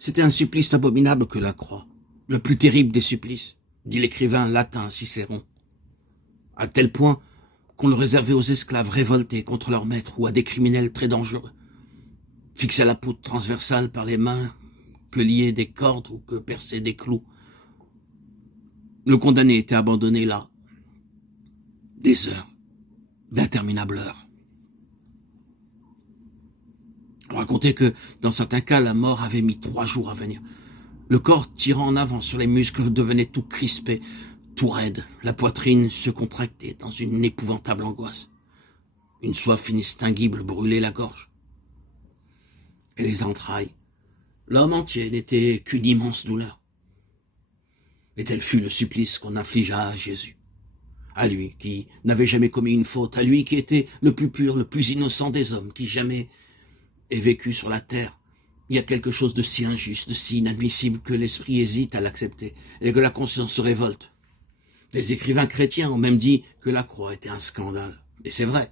C'était un supplice abominable que la croix, le plus terrible des supplices, dit l'écrivain latin Cicéron, à tel point qu'on le réservait aux esclaves révoltés contre leur maître ou à des criminels très dangereux, fixés à la poutre transversale par les mains, que liaient des cordes ou que perçaient des clous. Le condamné était abandonné là, des heures, d'interminables heures. On racontait que, dans certains cas, la mort avait mis 3 jours à venir. Le corps tirant en avant sur les muscles devenait tout crispé, tout raide. La poitrine se contractait dans une épouvantable angoisse. Une soif inextinguible brûlait la gorge. Et les entrailles. L'homme entier n'était qu'une immense douleur. Et tel fut le supplice qu'on infligea à Jésus. À lui qui n'avait jamais commis une faute, à lui qui était le plus pur, le plus innocent des hommes, qui jamais ait vécu sur la terre. Il y a quelque chose de si injuste, de si inadmissible que l'esprit hésite à l'accepter et que la conscience se révolte. Des écrivains chrétiens ont même dit que la croix était un scandale. Et c'est vrai.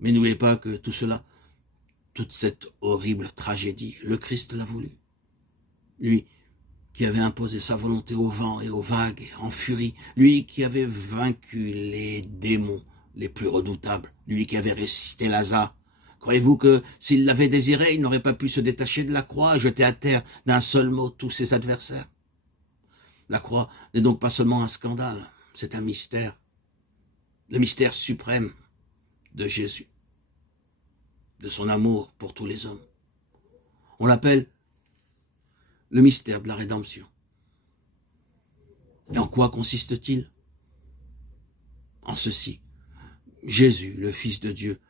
Mais n'oubliez pas que tout cela, toute cette horrible tragédie, le Christ l'a voulu. Lui qui avait imposé sa volonté au vent et aux vagues en furie, lui qui avait vaincu les démons les plus redoutables, lui qui avait ressuscité Lazare. Croyez-vous que s'il l'avait désiré, il n'aurait pas pu se détacher de la croix et jeter à terre d'un seul mot tous ses adversaires? La croix n'est donc pas seulement un scandale, c'est un mystère, le mystère suprême de Jésus, de son amour pour tous les hommes. On l'appelle le mystère de la rédemption. Et en quoi consiste-t-il? En ceci: Jésus, le Fils de Dieu,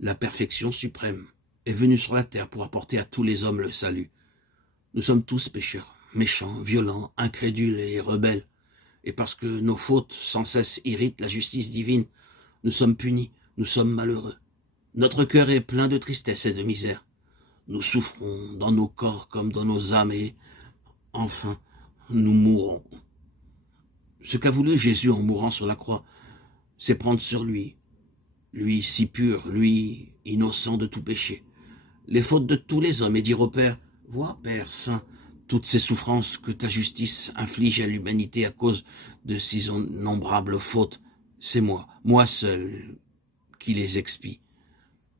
la perfection suprême, est venu sur la terre pour apporter à tous les hommes le salut. Nous sommes tous pécheurs, méchants, violents, incrédules et rebelles. Et parce que nos fautes sans cesse irritent la justice divine, nous sommes punis, nous sommes malheureux. Notre cœur est plein de tristesse et de misère. Nous souffrons dans nos corps comme dans nos âmes et, enfin, nous mourrons. Ce qu'a voulu Jésus en mourant sur la croix, c'est prendre sur lui, lui si pur, lui innocent de tout péché, les fautes de tous les hommes et dire au Père: vois, Père Saint, toutes ces souffrances que ta justice inflige à l'humanité à cause de ces innombrables fautes, c'est moi seul qui les expie.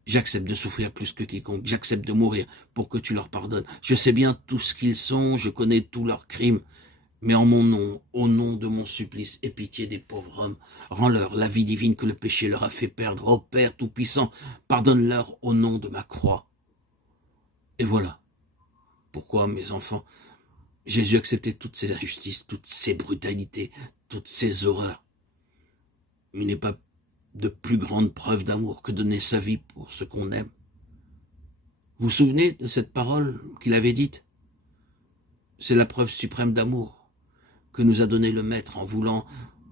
J'accepte de souffrir plus que quiconque, j'accepte de mourir pour que tu leur pardonnes. Je sais bien tout ce qu'ils sont, je connais tous leurs crimes, mais en mon nom, au nom de mon supplice, aie pitié des pauvres hommes. Rends-leur la vie divine que le péché leur a fait perdre. Ô Père Tout-Puissant, pardonne-leur au nom de ma croix. Et voilà pourquoi, mes enfants, Jésus acceptait toutes ces injustices, toutes ces brutalités, toutes ces horreurs. Il n'est pas de plus grande preuve d'amour que donner sa vie pour ce qu'on aime. Vous vous souvenez de cette parole qu'il avait dite? C'est la preuve suprême d'amour que nous a donné le Maître en voulant,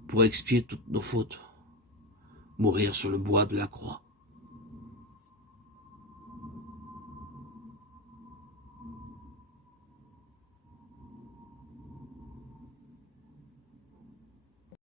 pour expier toutes nos fautes, mourir sur le bois de la croix.